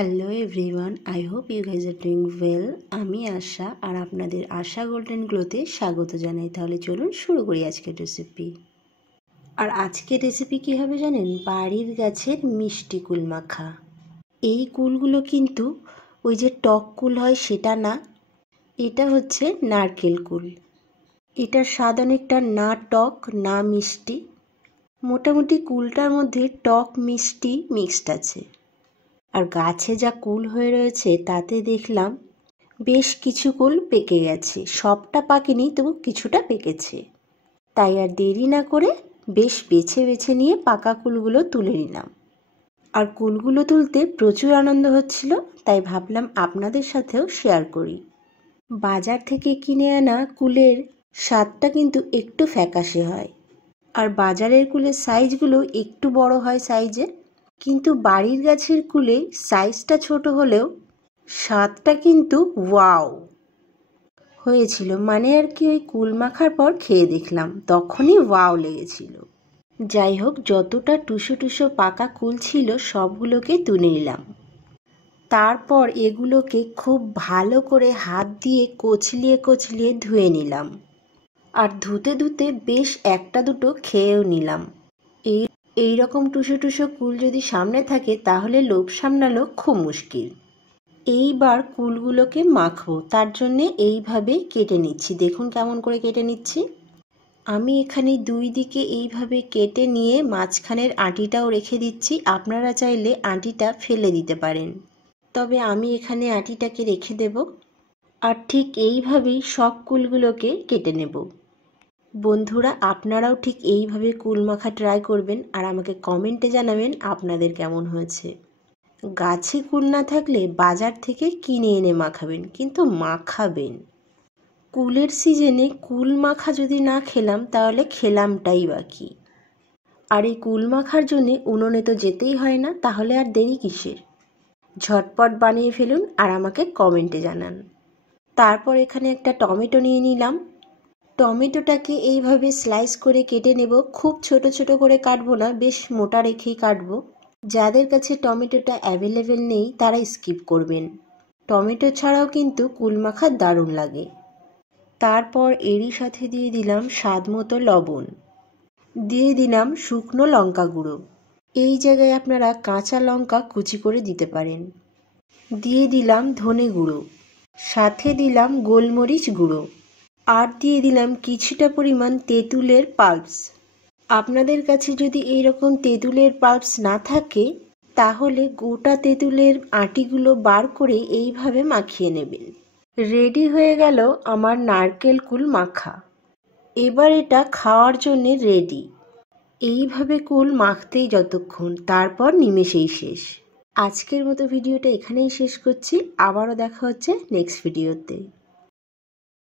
Hello everyone, I hope you guys are doing well. আমি আশা, আর আপনাদের আশা গোল্ডেন গ্লোতে স্বাগত জানাই। তাহলে চলুন শুরু করি আজকের রেসিপি। আর আজকের রেসিপি কী হবে জানেন? বাড়ির গাছের মিষ্টি কুল মাখা। এই কুলগুলো কিন্তু ওই যে টক কুল হয় সেটা না, এটা হচ্ছে নারকেল কুল। এটার স্বাদ অনেকটা না টক না মিষ্টি, মোটামুটি কুলটার মধ্যে টক মিষ্টি মিক্সড আছে। আর গাছে যা কুল হয়ে রয়েছে তাতে দেখলাম বেশ কিছু কুল পেকে গেছে, সবটা পাকেনি তবু কিছুটা পেকেছে। তাই আর দেরি না করে বেশ বেছে বেছে নিয়ে পাকা কুলগুলো তুলে নিলাম। আর কুলগুলো তুলতে প্রচুর আনন্দ হচ্ছিল, তাই ভাবলাম আপনাদের সাথেও শেয়ার করি। বাজার থেকে কিনে আনা কুলের স্বাদটা কিন্তু একটু ফ্যাকাশে হয়, আর বাজারের কুলের সাইজগুলো একটু বড় হয় সাইজে, কিন্তু বাড়ির গাছের কুলে সাইজটা ছোট হলেও স্বাদটা কিন্তু ওয়াও হয়েছিল। মানে আর কি, ওই কুল মাখার পর খেয়ে দেখলাম, তখনই ওয়াও লেগেছিল। যাই হোক, যতটা টুসো টুসো পাকা কুল ছিল সবগুলোকে তুলে নিলাম। তারপর এগুলোকে খুব ভালো করে হাত দিয়ে কচলিয়ে কচলিয়ে ধুয়ে নিলাম। আর ধুতে ধুতে বেশ একটা দুটো খেয়েও নিলাম। এই রকম টুসো টুসো কুল যদি সামনে থাকে তাহলে লোভ সামলানো খুব মুশকিল। এইবার কুলগুলোকে মাখবো, তার জন্যে এইভাবে কেটে নিচ্ছি। দেখুন কেমন করে কেটে নিচ্ছি। আমি এখানে দুই দিকে এইভাবে কেটে নিয়ে মাঝখানের আঁটিটাও রেখে দিচ্ছি। আপনারা চাইলে আঁটিটা ফেলে দিতে পারেন, তবে আমি এখানে আঁটিটাকে রেখে দেব। আর ঠিক এইভাবেই সব কুলগুলোকে কেটে নেব। বন্ধুরা, আপনারাও ঠিক এইভাবে কুল মাখা ট্রাই করবেন আর আমাকে কমেন্টে জানাবেন আপনাদের কেমন হয়েছে। গাছে কুল না থাকলে বাজার থেকে কিনে এনে মাখাবেন, কিন্তু মাখাবেন। কুলের সিজনে কুল মাখা যদি না খেলাম তাহলে খেলামটাই বাকি। আর এই কুল মাখার জন্যে উনুনে তো যেতেই হয় না, তাহলে আর দেরি কিসের? ঝটপট বানিয়ে ফেলুন আর আমাকে কমেন্টে জানান। তারপর এখানে একটা টমেটো নিয়ে নিলাম। টমেটোটাকে এইভাবে স্লাইস করে কেটে নেব। খুব ছোট ছোট করে কাটবো না, বেশ মোটা রেখেই কাটবো। যাদের কাছে টমেটোটা অ্যাভেলেবেল নেই তারা স্কিপ করবেন। টমেটো ছাড়াও কিন্তু কুল মাখা দারুণ লাগে। তারপর এরই সাথে দিয়ে দিলাম স্বাদ মতো লবণ, দিয়ে দিলাম শুকনো লঙ্কা গুঁড়ো। এই জায়গায় আপনারা কাঁচা লঙ্কা কুচি করে দিতে পারেন। দিয়ে দিলাম ধনে গুঁড়ো, সাথে দিলাম গোলমরিচ গুঁড়ো, আর দিয়ে দিলাম কিছুটা পরিমাণ তেঁতুলের পাল্পস। আপনাদের কাছে যদি এইরকম তেঁতুলের পাল্পস না থাকে তাহলে গোটা তেঁতুলের আঁটিগুলো বার করে এইভাবে মাখিয়ে নেবেন। রেডি হয়ে গেল আমার নারকেল কুল মাখা। এবার এটা খাওয়ার জন্যে রেডি। এইভাবে কুল মাখতেই যতক্ষণ, তারপর নিমেষেই শেষ। আজকের মতো ভিডিওটা এখানেই শেষ করছি। আবারও দেখা হচ্ছে নেক্সট ভিডিওতে।